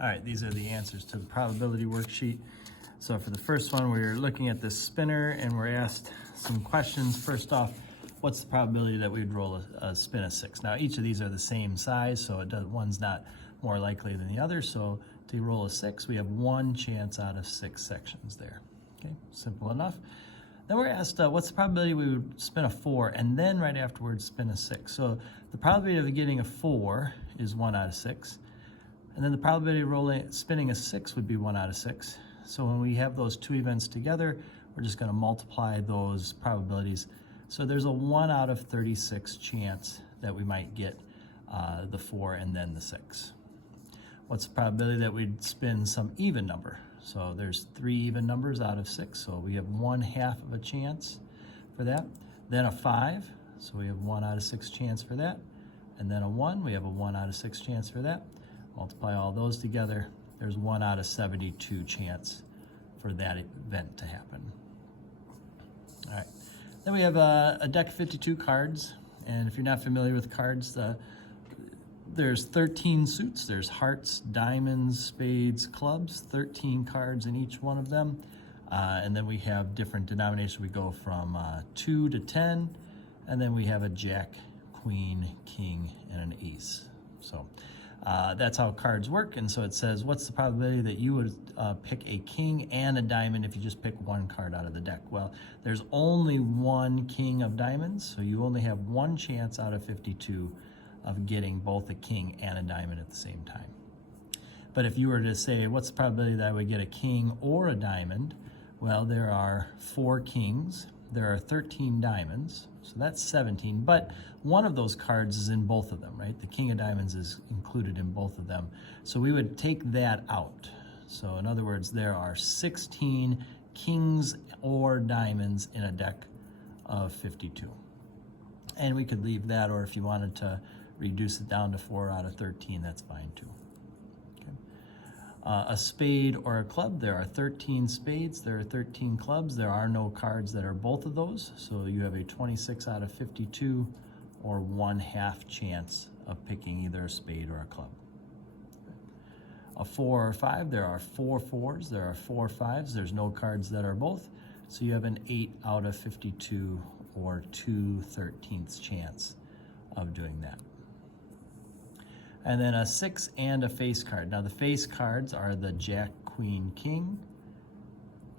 All right, these are the answers to the probability worksheet. So for the first one, we're looking at this spinner and we're asked some questions. First off, what's the probability that we'd roll a spin of 6? Now each of these are the same size, so one's not more likely than the other. So to roll a 6, we have 1 chance out of 6 sections there. Okay, simple enough. Then we're asked what's the probability we would spin a 4 and then right afterwards spin a 6. So the probability of getting a 4 is 1 out of 6. And then the probability of spinning a 6 would be 1 out of 6. So when we have those two events together, we're just going to multiply those probabilities. So there's a 1 out of 36 chance that we might get the 4 and then the 6. What's the probability that we'd spin some even number? So there's 3 even numbers out of 6, so we have 1/2 of a chance for that. Then a 5, so we have 1 out of 6 chance for that. And then a 1, we have a 1 out of 6 chance for that. Multiply all those together, there's 1 out of 72 chance for that event to happen. All right, then we have a deck of 52 cards, and if you're not familiar with cards, there's 13 suits. There's hearts, diamonds, spades, clubs, 13 cards in each one of them. And then we have different denominations. We go from 2 to 10, and then we have a jack, queen, king, and an ace. So that's how cards work. And so it says, what's the probability that you would pick a king and a diamond if you just pick one card out of the deck? Well, there's only one king of diamonds, so you only have 1 chance out of 52 of getting both a king and a diamond at the same time. But if you were to say, what's the probability that I would get a king or a diamond? Well, there are 4 kings, there are 13 diamonds, so that's 17, but one of those cards is in both of them, right? The king of diamonds is included in both of them. So we would take that out. So in other words, there are 16 kings or diamonds in a deck of 52. And we could leave that, or if you wanted to reduce it down to 4 out of 13, that's fine too. Okay. A spade or a club, there are 13 spades, there are 13 clubs. There are no cards that are both of those, so you have a 26 out of 52 or 1/2 chance of picking either a spade or a club. A 4 or 5, there are 4 fours, there are 4 fives, there's no cards that are both, so you have an 8 out of 52 or 2/13 chance of doing that. And then a 6 and a face card. Now the face cards are the jack, queen, king.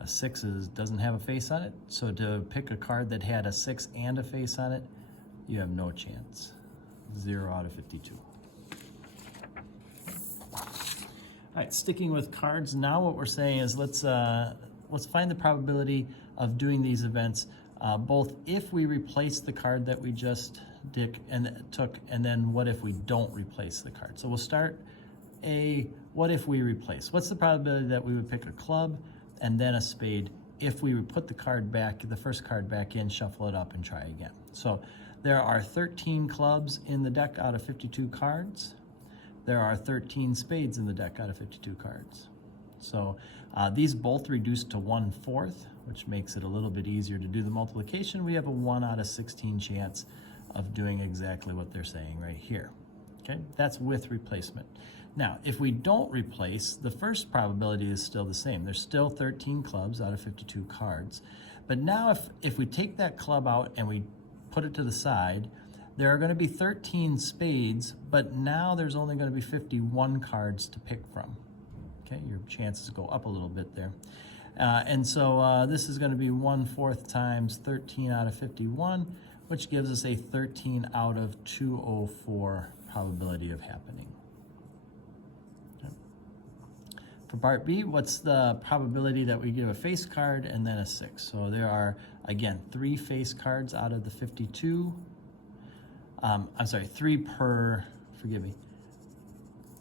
A 6 doesn't have a face on it, so to pick a card that had a 6 and a face on it, you have no chance. 0 out of 52. All right, sticking with cards, now what we're saying is let's find the probability of doing these events, both if we replace the card that we just took, and then what if we don't replace the card. So we'll start what if we replace? What's the probability that we would pick a club and then a spade if we would put the first card back in, shuffle it up, and try again? So there are 13 clubs in the deck out of 52 cards. There are 13 spades in the deck out of 52 cards. So these both reduce to 1/4, which makes it a little bit easier to do the multiplication. We have a 1 out of 16 chance of doing exactly what they're saying right here. Okay, that's with replacement. Now, if we don't replace, the first probability is still the same. There's still 13 clubs out of 52 cards. But now if we take that club out and we put it to the side, there are going to be 13 spades, but now there's only going to be 51 cards to pick from. Okay, your chances go up a little bit there. And so this is going to be 1/4 times 13 out of 51, which gives us a 13 out of 204 probability of happening. Okay. For part B, what's the probability that we give a face card and then a 6? So there are, again, 3 face cards out of the 52. I'm sorry, 3 per, forgive me,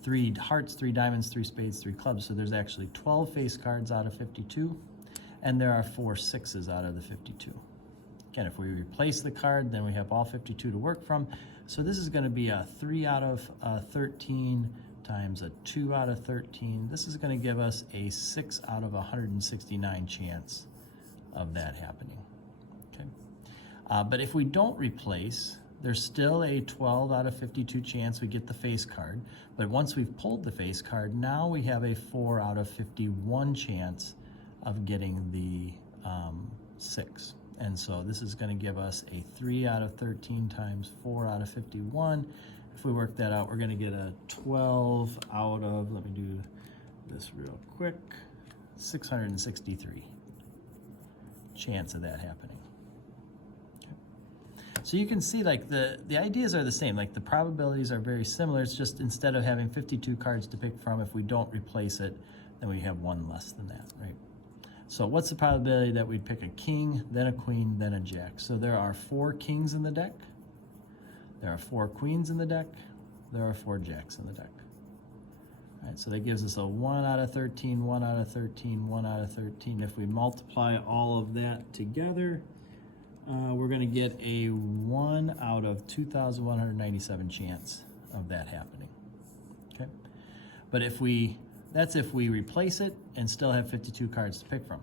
3 hearts, 3 diamonds, 3 spades, 3 clubs. So there's actually 12 face cards out of 52, and there are 4 6s out of the 52. Again, if we replace the card, then we have all 52 to work from. So this is going to be a 3 out of 13 times a 2 out of 13. This is going to give us a 6 out of 169 chance of that happening. Okay. But if we don't replace, there's still a 12 out of 52 chance we get the face card, but once we've pulled the face card, now we have a 4 out of 51 chance of getting the 6. And so this is going to give us a 3 out of 13 times 4 out of 51. If we work that out, we're going to get a 12 out of, let me do this real quick, 663 chance of that happening. Okay. So you can see like the ideas are the same, like the probabilities are very similar. It's just instead of having 52 cards to pick from, if we don't replace it, then we have one less than that, right? So what's the probability that we'd pick a king, then a queen, then a jack? So there are 4 kings in the deck. There are 4 queens in the deck. There are 4 jacks in the deck. All right, so that gives us a 1 out of 13, 1 out of 13, 1 out of 13. If we multiply all of that together, we're going to get a 1 out of 2,197 chance of that happening. Okay, but that's if we replace it and still have 52 cards to pick from.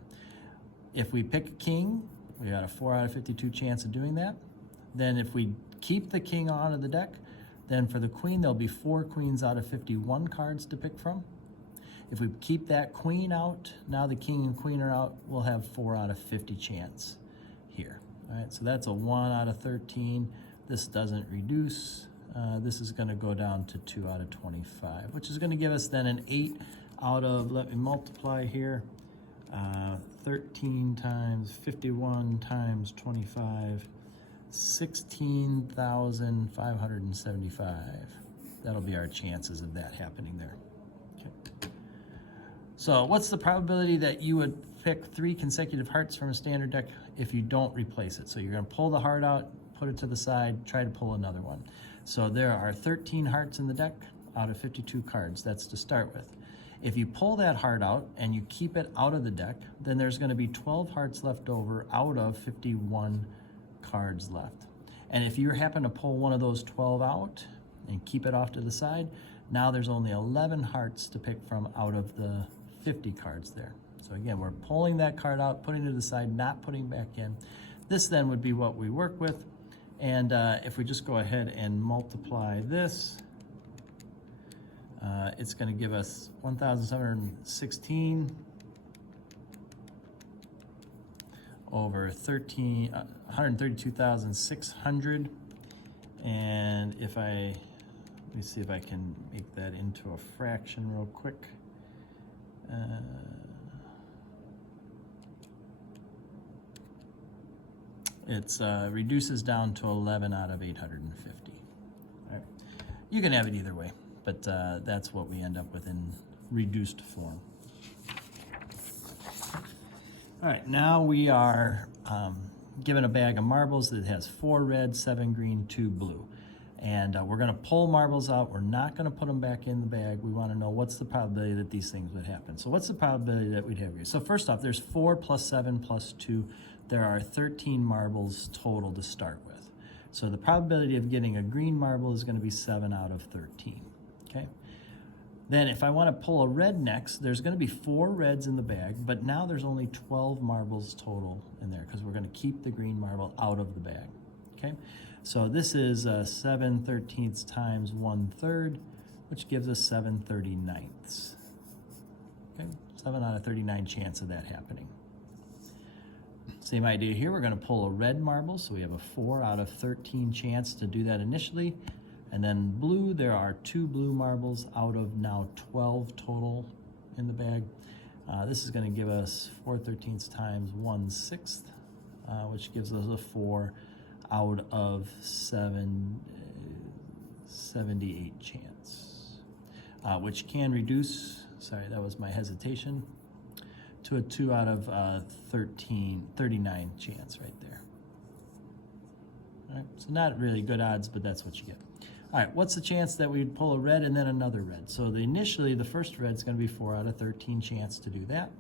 If we pick a king, we got a 4 out of 52 chance of doing that. Then if we keep the king on of the deck, then for the queen, there'll be 4 queens out of 51 cards to pick from. If we keep that queen out, now the king and queen are out, we'll have 4 out of 50 chance here. All right, so that's a 1 out of 13. This doesn't reduce. This is going to go down to 2 out of 25, which is going to give us then an 8 out of, let me multiply here, 13 times 51 times 25, 16,575. That'll be our chances of that happening there. Okay. So what's the probability that you would pick 3 consecutive hearts from a standard deck if you don't replace it? So you're going to pull the heart out, put it to the side, try to pull another one. So there are 13 hearts in the deck out of 52 cards. That's to start with. If you pull that heart out and you keep it out of the deck, then there's going to be 12 hearts left over out of 51 cards left. And if you happen to pull one of those 12 out and keep it off to the side, now there's only 11 hearts to pick from out of the 50 cards there. So again, we're pulling that card out, putting it to the side, not putting back in. This then would be what we work with. And if we just go ahead and multiply this, it's going to give us 1,716 over 132,600. And if let me see if I can make that into a fraction real quick. It reduces down to 11 out of 850. All right. You can have it either way, but that's what we end up with in reduced form. All right, now we are given a bag of marbles that has 4 red, 7 green, 2 blue. And we're going to pull marbles out. We're not going to put them back in the bag. We want to know what's the probability that these things would happen. So what's the probability that we'd have here? So first off, there's 4 plus 7 plus 2. There are 13 marbles total to start with. So the probability of getting a green marble is going to be 7 out of 13. Okay. Then if I want to pull a red next, there's going to be 4 reds in the bag, but now there's only 12 marbles total in there because we're going to keep the green marble out of the bag. Okay. So this is 7/13 times 1/3, which gives us 7/39. Okay, 7 out of 39 chance of that happening. Same idea here, we're going to pull a red marble, so we have a 4 out of 13 chance to do that initially. And then blue, there are 2 blue marbles out of now 12 total in the bag. This is going to give us 4/13 times 1/6, which gives us a 4 out of 78 chance, which can reduce, sorry, that was my hesitation, to a 2 out of 39 chance right there. All right, so not really good odds, but that's what you get. All right, what's the chance that we'd pull a red and then another red? So initially, the first red's going to be 4 out of 13 chance to do that.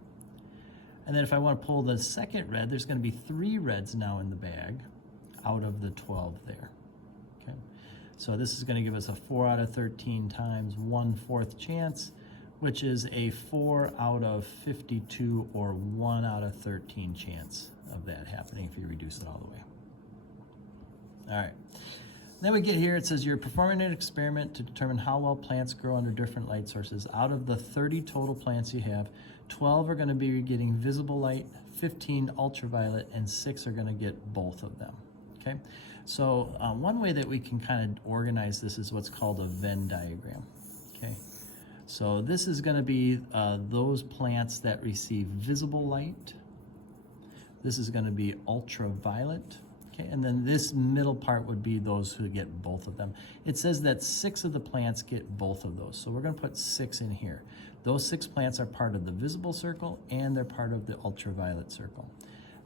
And then if I want to pull the second red, there's going to be 3 reds now in the bag out of the 12 there. Okay, so this is going to give us a 4 out of 13 times 1/4 chance, which is a 4 out of 52 or 1 out of 13 chance of that happening if you reduce it all the way. All right, then we get here, it says you're performing an experiment to determine how well plants grow under different light sources. Out of the 30 total plants you have, 12 are gonna be getting visible light, 15 ultraviolet, and 6 are gonna get both of them, okay? So one way that we can kind of organize this is what's called a Venn diagram, okay? So this is gonna be those plants that receive visible light. This is gonna be ultraviolet. Okay, and then this middle part would be those who get both of them. It says that 6 of the plants get both of those. So we're gonna put 6 in here. Those 6 plants are part of the visible circle and they're part of the ultraviolet circle.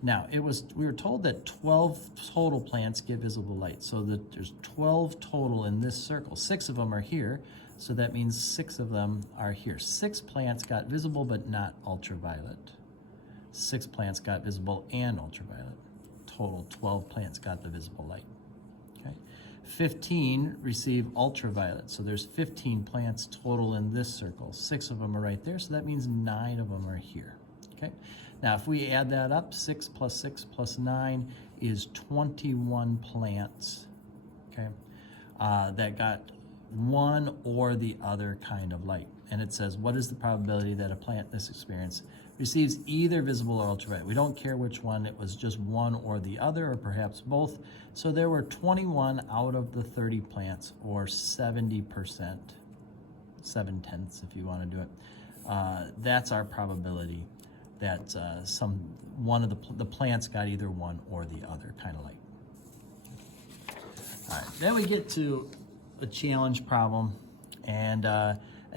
Now, we were told that 12 total plants get visible light. So that there's 12 total in this circle. 6 of them are here. So that means 6 of them are here. 6 plants got visible but not ultraviolet. 6 plants got visible and ultraviolet. Total 12 plants got the visible light, okay? 15 receive ultraviolet, so there's 15 plants total in this circle. 6 of them are right there, so that means 9 of them are here, okay? Now, if we add that up, 6 plus 9 is 21 plants, okay, that got one or the other kind of light. And it says, what is the probability that a plant in this experience receives either visible or ultraviolet? We don't care which one, it was just one or the other, or perhaps both. So there were 21 out of the 30 plants, or 70%, 7/10 if you want to do it. That's our probability that one of the plants got either one or the other kind of light. All right, then we get to a challenge problem, and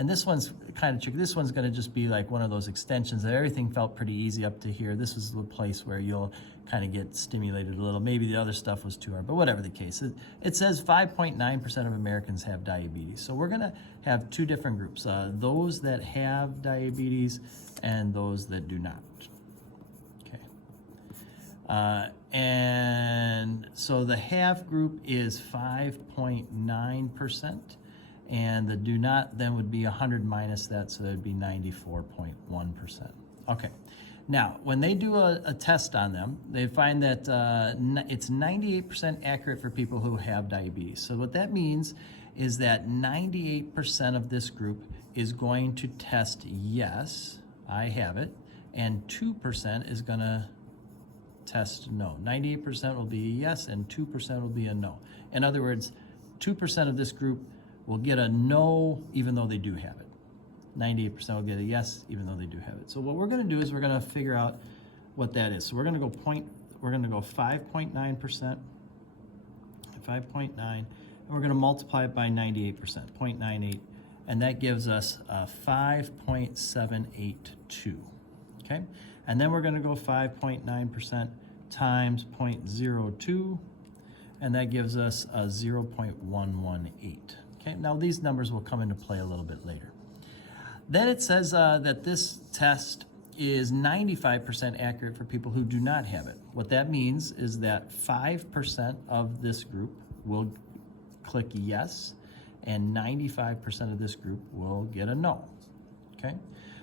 this one's kind of tricky. This one's going to just be like one of those extensions that everything felt pretty easy up to here. This is the place where you'll kind of get stimulated a little. Maybe the other stuff was too hard, but whatever the case. It says 5.9% of Americans have diabetes. So we're going to have 2 different groups, those that have diabetes and those that do not. Okay. And so the have group is 5.9%. And the do not then would be 100 minus that, so that would be 94.1%. Okay, now when they do a test on them, they find that it's 98% accurate for people who have diabetes. So what that means is that 98% of this group is going to test yes, I have it, and 2% is gonna test no. 98% will be a yes and 2% will be a no. In other words, 2% of this group will get a no even though they do have it. 98% will get a yes even though they do have it. So what we're going to do is we're going to figure out what that is. So we're going to go 5.9%, 5.9, and we're going to multiply it by 98%, 0.98, and that gives us 5.782. Okay, and then we're going to go 5.9% times 0.02, and that gives us a 0.118. Okay, now these numbers will come into play a little bit later. Then it says that this test is 95% accurate for people who do not have it. What that means is that 5% of this group will click yes, and 95% of this group will get a no. Okay,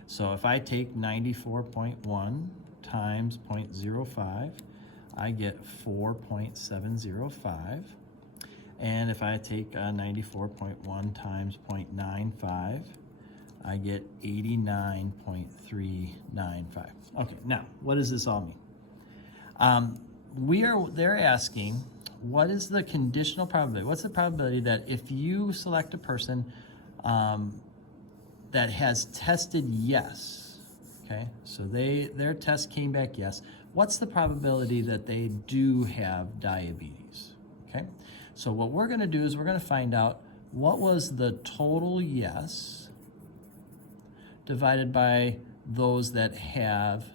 so if I take 94.1 times 0.05, I get 4.705. And if I take 94.1 times 0.95, I get 89.395. Okay, now, what does this all mean? They're asking, what is the conditional probability? What's the probability that if you select a person that has tested yes, okay, so their test came back yes, what's the probability that they do have diabetes, okay? So what we're going to do is we're going to find out what was the total yes divided by those that have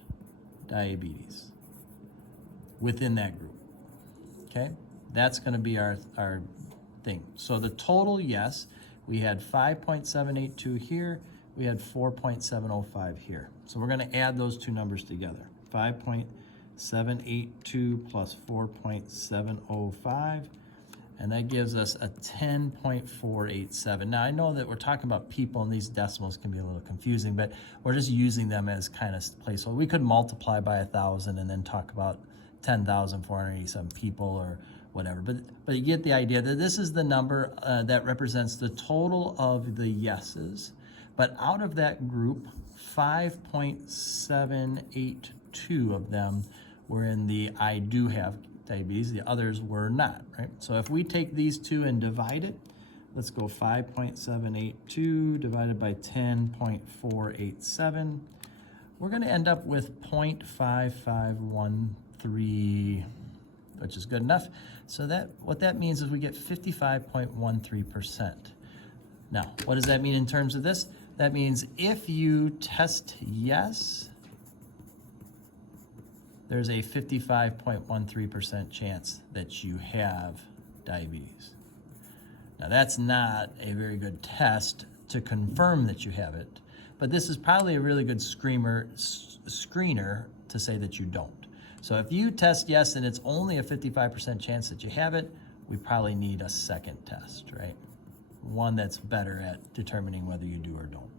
diabetes within that group, okay? That's going to be our thing. So the total yes, we had 5.782 here, we had 4.705 here. So we're going to add those two numbers together. 5.782 plus 4.705, and that gives us a 10.487. Now I know that we're talking about people and these decimals can be a little confusing, but we're just using them as kind of placeholder. We could multiply by 1,000 and then talk about 10,487 people, whatever. But you get the idea that this is the number that represents the total of the yeses. But out of that group, 5.782 of them were in the I do have diabetes. The others were not, right? So if we take these two and divide it, let's go 5.782 divided by 10.487. We're going to end up with 0.5513, which is good enough. So what that means is we get 55.13%. Now, what does that mean in terms of this? That means if you test yes, there's a 55.13% chance that you have diabetes. Now, that's not a very good test to confirm that you have it, but this is probably a really good screener to say that you don't. So if you test yes and it's only a 55% chance that you have it, we probably need a second test, right? One that's better at determining whether you do or don't.